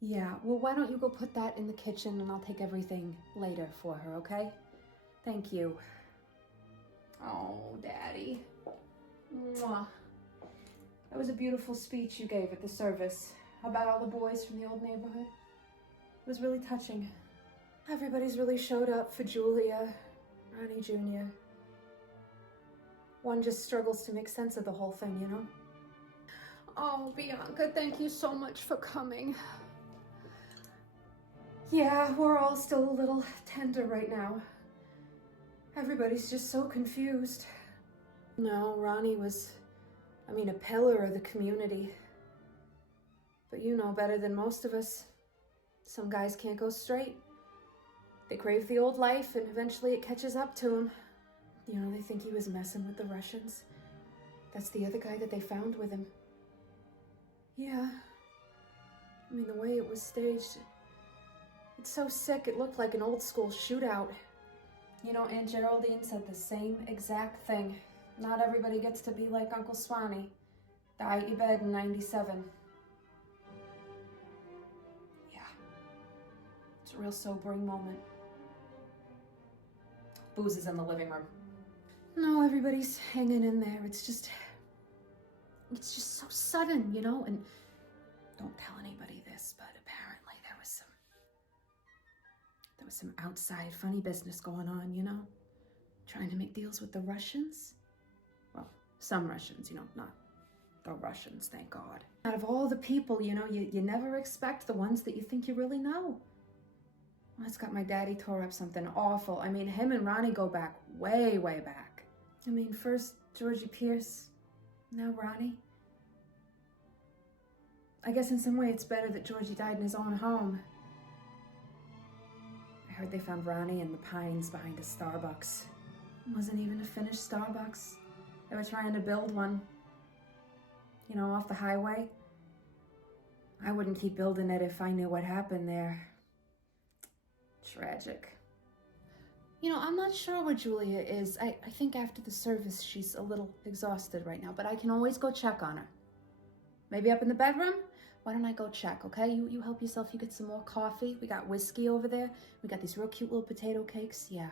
Yeah, well, why don't you go put that in the kitchen and I'll take everything later for her, okay? Thank you. Oh, Daddy. Mwah. That was a beautiful speech you gave at the service about all the boys from the old neighborhood. It was really touching. Everybody's really showed up for Julia, Ronnie Jr. One just struggles to make sense of the whole thing, you know? Oh, Bianca, thank you so much for coming. Yeah, we're all still a little tender right now. Everybody's just so confused. No, Ronnie was, a pillar of the community. But you know better than most of us. Some guys can't go straight. They crave the old life and eventually it catches up to them. You know, they think he was messing with the Russians. That's the other guy that they found with him. Yeah. The way it was staged, it's so sick, it looked like an old school shootout. You know, Aunt Geraldine said the same exact thing. Not everybody gets to be like Uncle Swanee. Die at your bed in 97. Yeah. It's a real sobering moment. Booze is in the living room. No, everybody's hanging in there. It's just so sudden, you know? And don't tell anybody this, but apparently there was some outside funny business going on, you know? Trying to make deals with the Russians. Well, some Russians, you know, not the Russians, thank God. Out of all the people, you know, you never expect the ones that you think you really know. Well, it's got my daddy tore up something awful. Him and Ronnie go back way, way back. First Georgie Pierce, now Ronnie. I guess in some way it's better that Georgie died in his own home. I heard they found Ronnie in the pines behind a Starbucks. It wasn't even a finished Starbucks. They were trying to build one, you know, off the highway. I wouldn't keep building it if I knew what happened there. Tragic. You know, I'm not sure where Julia is. I think after the service she's a little exhausted right now, but I can always go check on her. Maybe up in the bedroom? Why don't I go check, okay? You help yourself, you get some more coffee. We got whiskey over there. We got these real cute little potato cakes, yeah.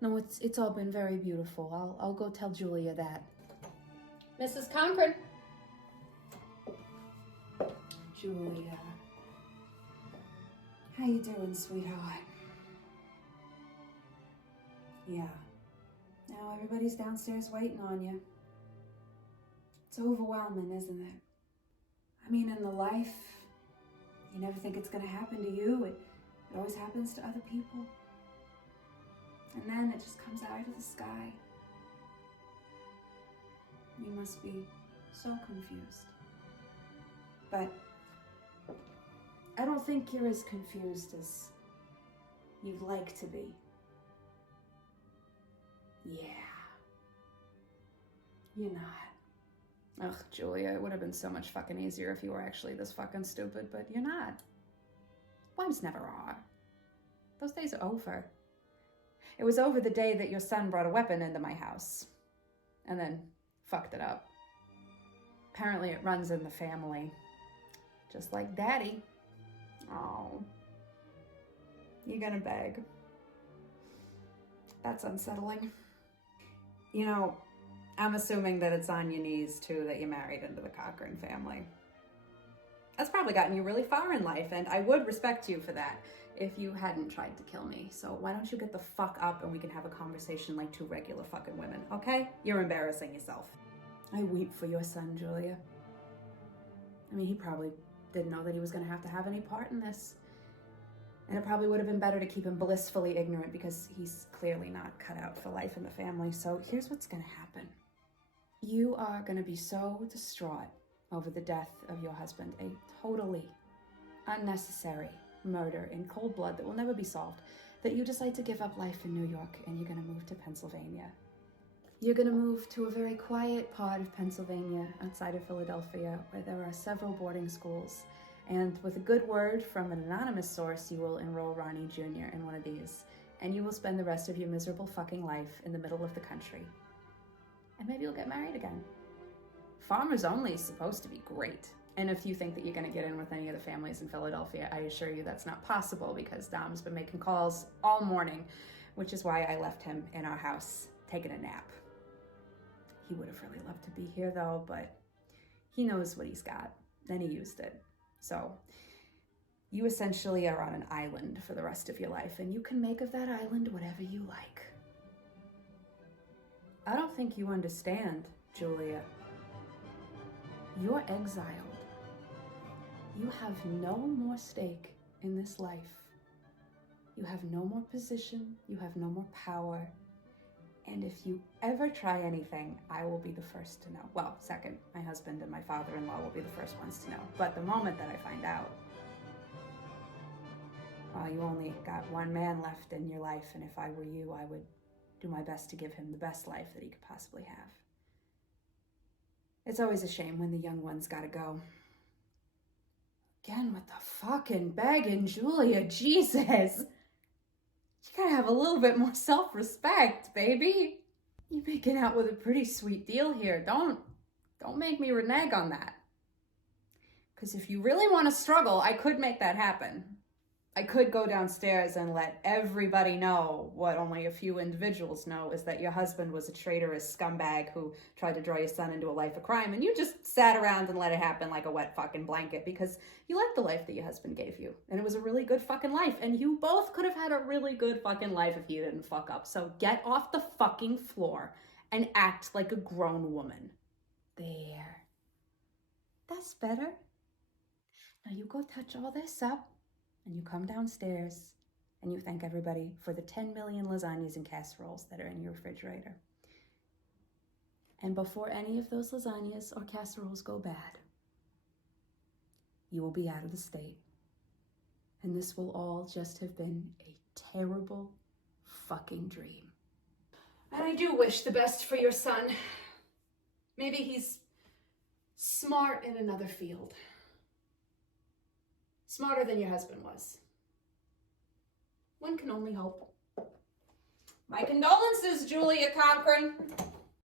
No, it's all been very beautiful. I'll go tell Julia that. Mrs. Cochran. Julia. How you doing, sweetheart? Yeah. Now everybody's downstairs waiting on you. It's overwhelming, isn't it? In the life, you never think it's gonna happen to you. It always happens to other people. And then it just comes out of the sky. You must be so confused. But I don't think you're as confused as you'd like to be. Yeah. You're not. Ugh, Julia, it would have been so much fucking easier if you were actually this fucking stupid, but you're not. Wives never are. Those days are over. It was over the day that your son brought a weapon into my house. And then fucked it up. Apparently it runs in the family. Just like Daddy. Oh. You're gonna beg. That's unsettling. You know, I'm assuming that it's on your knees, too, that you married into the Cochran family. That's probably gotten you really far in life, and I would respect you for that if you hadn't tried to kill me. So why don't you get the fuck up and we can have a conversation like two regular fucking women, okay? You're embarrassing yourself. I weep for your son, Julia. He probably didn't know that he was gonna have to have any part in this. And it probably would have been better to keep him blissfully ignorant because he's clearly not cut out for life in the family. So here's what's gonna happen. You are gonna be so distraught over the death of your husband, a totally unnecessary murder in cold blood that will never be solved, that you decide to give up life in New York and you're gonna move to Pennsylvania. You're gonna move to a very quiet part of Pennsylvania outside of Philadelphia where there are several boarding schools. And with a good word from an anonymous source, you will enroll Ronnie Jr. in one of these. And you will spend the rest of your miserable fucking life in the middle of the country. And maybe you'll get married again. Farmers Only is supposed to be great. And if you think that you're going to get in with any of the families in Philadelphia, I assure you that's not possible, because Dom's been making calls all morning, which is why I left him in our house taking a nap. He would have really loved to be here though, but he knows what he's got, and he used it. So you essentially are on an island for the rest of your life, and you can make of that island whatever you like. I don't think you understand, Julia. You're exiled. You have no more stake in this life. You have no more position. You have no more power. And if you ever try anything, I will be the first to know. Well, second, my husband and my father-in-law will be the first ones to know. But the moment that I find out, well, you only got one man left in your life, and if I were you, I would do my best to give him the best life that he could possibly have. It's always a shame when the young ones gotta go. Again with the fucking begging, Julia, Jesus. You gotta have a little bit more self-respect, baby. You're making out with a pretty sweet deal here. Don't make me renege on that. Because if you really want to struggle, I could make that happen. I could go downstairs and let everybody know what only a few individuals know, is that your husband was a traitorous scumbag who tried to draw your son into a life of crime, and you just sat around and let it happen like a wet fucking blanket because you liked the life that your husband gave you, and it was a really good fucking life, and you both could have had a really good fucking life if you didn't fuck up. So get off the fucking floor and act like a grown woman. There. That's better. Now you go touch all this up, and you come downstairs, and you thank everybody for the 10 million lasagnas and casseroles that are in your refrigerator. And before any of those lasagnas or casseroles go bad, you will be out of the state. And this will all just have been a terrible fucking dream. And I do wish the best for your son. Maybe he's smart in another field. Smarter than your husband was. One can only hope. My condolences, Julia Cochran.